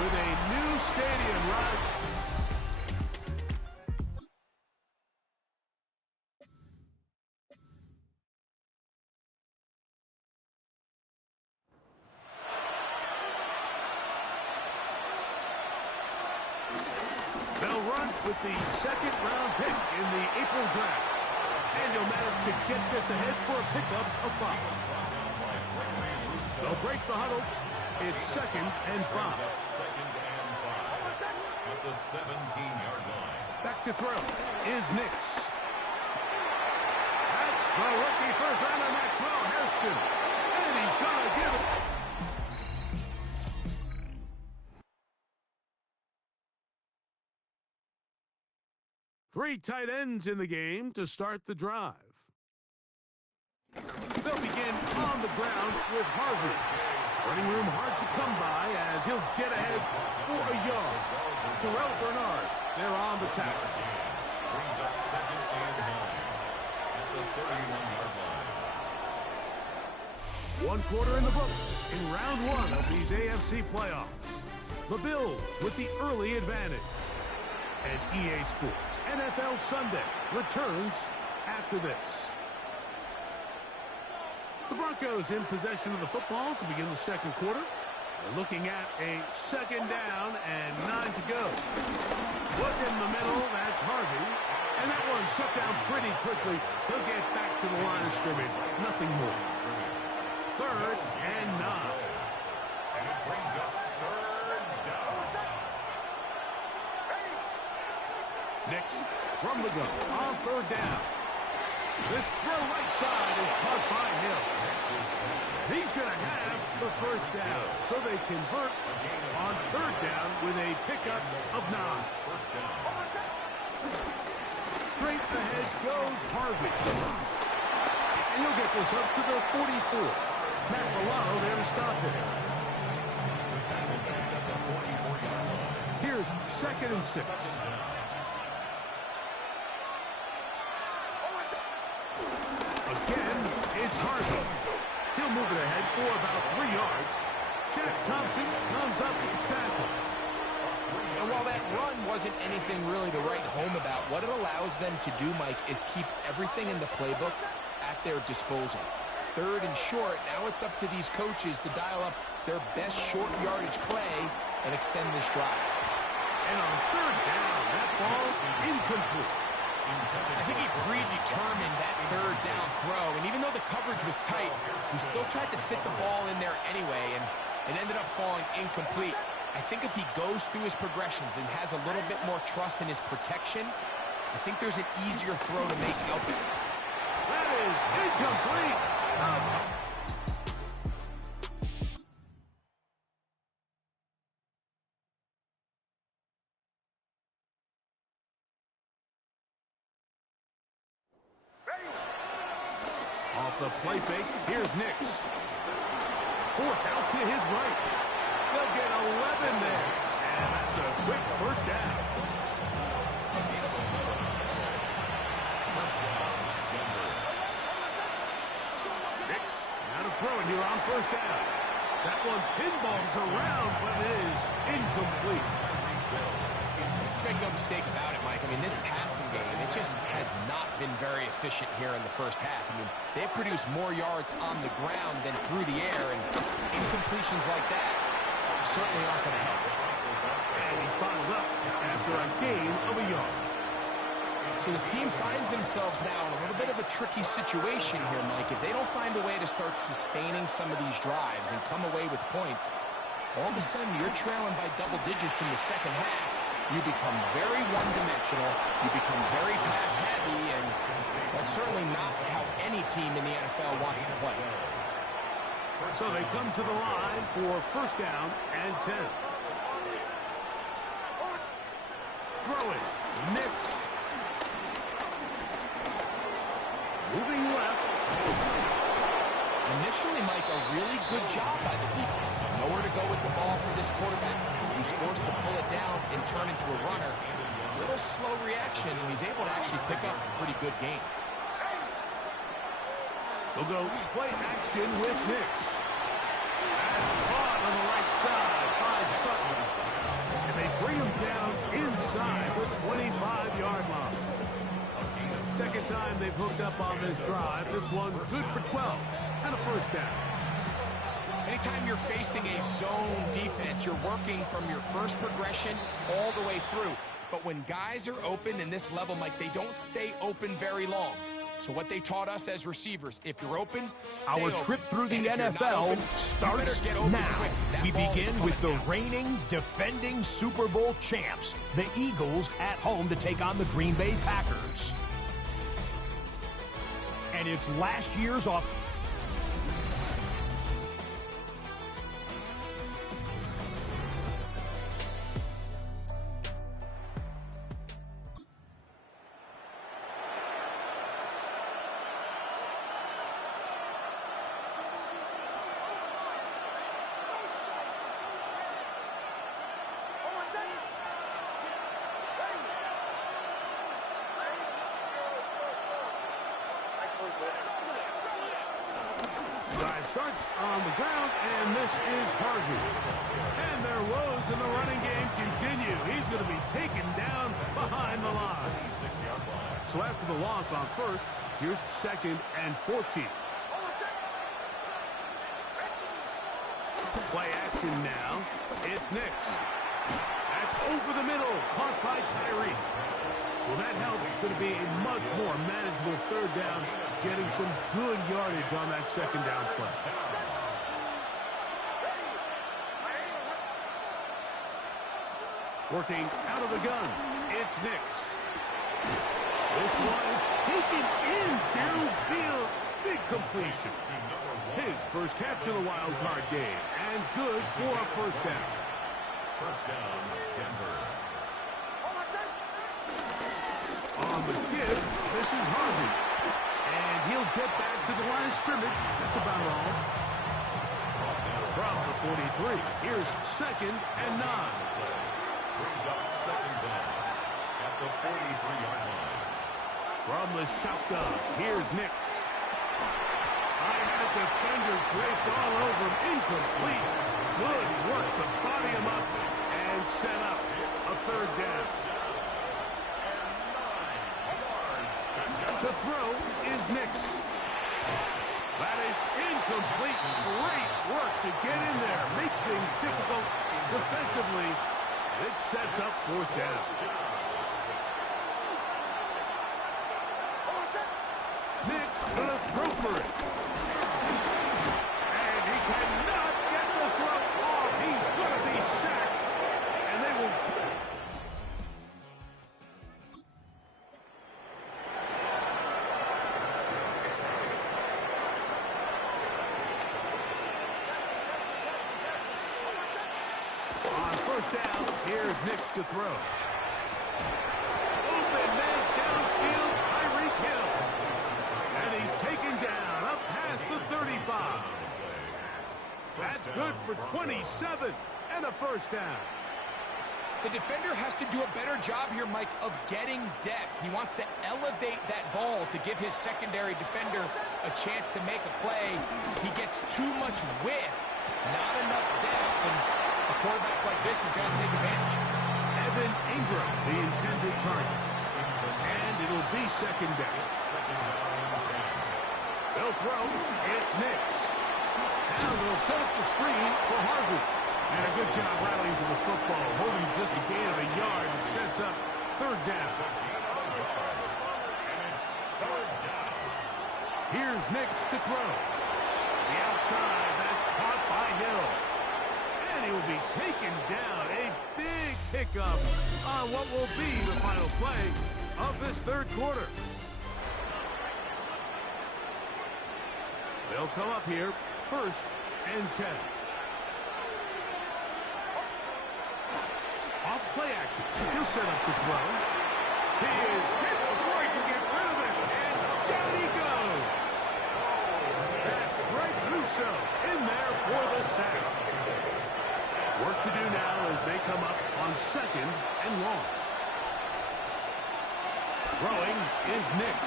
with a new stadium, right? They'll run with the second-round pick in the April draft. And you'll manage to get this ahead for a pickup of 5. They'll break the huddle. It's 2nd and 5. At the 17-yard line. Back to throw is Nix. That's the rookie first-rounder Maxwell Hairston. And he's going to give it. Three tight ends in the game to start the drive. They'll begin on the ground with Harvey. Running room hard to come by as he'll get ahead for a yard. Terrell Bernard, they're on the tackle. Brings up 2nd and 9 at the 31-yard line. 1 quarter in the books in round 1 of these AFC playoffs. The Bills with the early advantage. And EA Sports NFL Sunday returns after this. The Broncos in possession of the football to begin the 2nd quarter. They're looking at a 2nd down and 9 to go. Look in the middle, that's Harvey. And that one shut down pretty quickly. He'll get back to the line of scrimmage. Nothing more. 3rd and 9. And it brings up 3rd down. Nix from the gun on 3rd down. This throw right side is caught by Hill. He's going to have the 1st down. So they convert on 3rd down with a pickup of 9. Straight ahead goes Harvey. And he'll get this up to the 44. Matt Milano there to stop it. Here's 2nd and 6. Again, it's Harvey. He'll move it ahead for about 3 yards. Shaq Thompson comes up with the tackle. And while that run wasn't anything really to write home about, what it allows them to do, Mike, is keep everything in the playbook at their disposal. 3rd and short, now it's up to these coaches to dial up their best short yardage play and extend this drive. And on 3rd down, that ball incomplete. I think he predetermined that 3rd down throw, and even though the coverage was tight, he still tried to fit the ball in there anyway, and it ended up falling incomplete. I think if he goes through his progressions and has a little bit more trust in his protection, I think there's an easier throw to make out there. That is incomplete. Off the play fake, here's Nix. Forced out to his right. They'll get 11 there. And that's a quick 1st down. Nix, now to throw it here on 1st down. That one pinballs around, but it is incomplete. Let's make no mistake about it, Mike. I mean, this passing game, it just has not been very efficient here in the 1st half. I mean, they've produced more yards on the ground than through the air, and incompletions like that certainly aren't going to help. And he's bottled up after a gain of a yard. So this team finds themselves now in a little bit of a tricky situation here, Mike. If they don't find a way to start sustaining some of these drives and come away with points, all of a sudden you're trailing by double digits in the 2nd half. You become very one-dimensional, you become very pass-heavy, and that's certainly not how any team in the NFL wants to play. So they come to the line for 1st down and 10. Throwing, Nix. Moving left. Initially, Mike, a really good job by the defense. Nowhere to go with the ball for this quarterback. He's forced to pull it down and turn into a runner. Little slow reaction, and he's able to actually pick up a pretty good game. We'll go play action with Nix. And caught on the right side by Sutton. on this drive. This one good for 12 and a first down. Anytime you're facing a zone defense, you're working from your first progression all the way through. But when guys are open in this level, Mike, they don't stay open very long. So what they taught us as receivers, if you're open, stay Our open. trip through the And if you're not NFL open, starts you better get open now. quick, 'cause that We ball is begin coming with the down. reigning, defending Super Bowl champs, the Eagles, at home to take on the Green Bay Packers. And it's last year's off. Drive starts on the ground, and this is Harvey. And their woes in the running game continue. He's going to be taken down behind the line. 6-yard line. So after the loss on first, here's 2nd and 14. Play action now. It's Nix. That's over the middle, caught by Tyreek. Well, that helps. It's going to be a much more manageable third down, getting some good yardage on that second down play. Working out of the gun, it's Nix. This one is taken in downfield. Big completion. His first catch of the wild card game, and good for a first down. First down, Denver. On the give, this is Harvey. And he'll get back to the line of scrimmage. That's about all. From the 43, here's 2nd and 9. Brings up second down at the 43-yard line. From the shotgun, here's Nix. I had a defender trace all over him. Incomplete. Good work to body him up and set up a third down. To throw is Nix. That is incomplete. Great work to get in there. Make things difficult defensively. It sets up 4th down. Nix gonna throw for it. And he cannot get the throw off. He's gonna be sacked. And they will... On first down, here's Nix to throw. Open man downfield, Tyreek Hill. And he's taken down up past the 35. That's good for 27 and a first down. The defender has to do a better job here, Mike, of getting depth. He wants to elevate that ball to give his secondary defender a chance to make a play. He gets too much width, not enough depth, and a quarterback like this is going to take advantage. Evan Ingram, the intended target. And it'll be second down. They'll throw. It's Nix. Now they'll set up the screen for Harvey. And a good job rallying to the football, holding just a gain of a yard and sets up third down. Here's Nix to throw. The outside, that's caught by Hill. And he will be taken down. A big pickup on what will be the final play of this third quarter. They'll come up here, 1st and 10. Off play action. He'll set up to throw. He is hit before he can get rid of it. And down he goes. That's Greg Russo in there for the sack. Work to do now as they come up on 2nd and long. Throwing is Nix.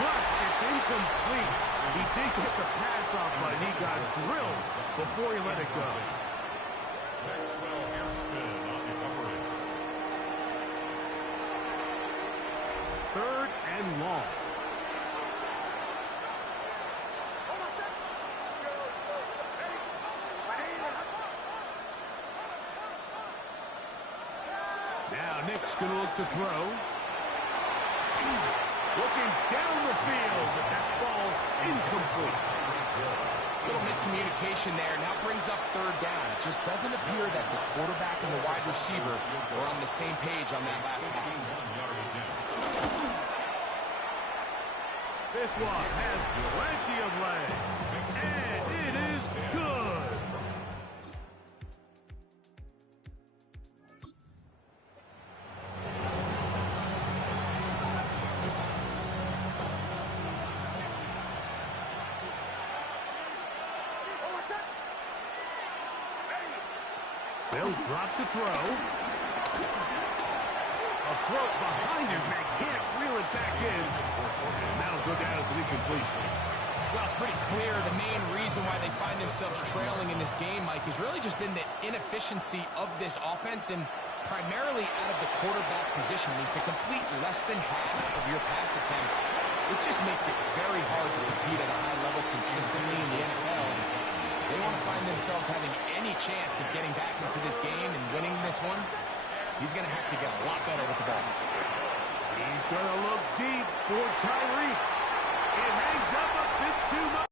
Plus, it's incomplete. He did get the pass off, but he got drilled before he let it go. Maxwell Hairston on the coverage. 3rd and long. Now Nick's going to look to throw. Looking down the field, but that ball's incomplete. Little miscommunication there. Now brings up 3rd down. It just doesn't appear that the quarterback and the wide receiver were on the same page on that last pass. This one has plenty of leg, and it is good. They'll drop to throw. A throw behind his man, can't reel it back in. And that'll go down as an incompletion. Well, it's pretty clear the main reason why they find themselves trailing in this game, Mike, has really just been the inefficiency of this offense and primarily out of the quarterback position. I mean, to complete less than half of your pass attempts, it just makes it very hard to compete at a high level consistently in the NFL. They want to find themselves having any chance of getting back into this game and winning this one. He's going to have to get a lot better with the ball. He's going to look deep for Tyreek. It hangs up a bit too much.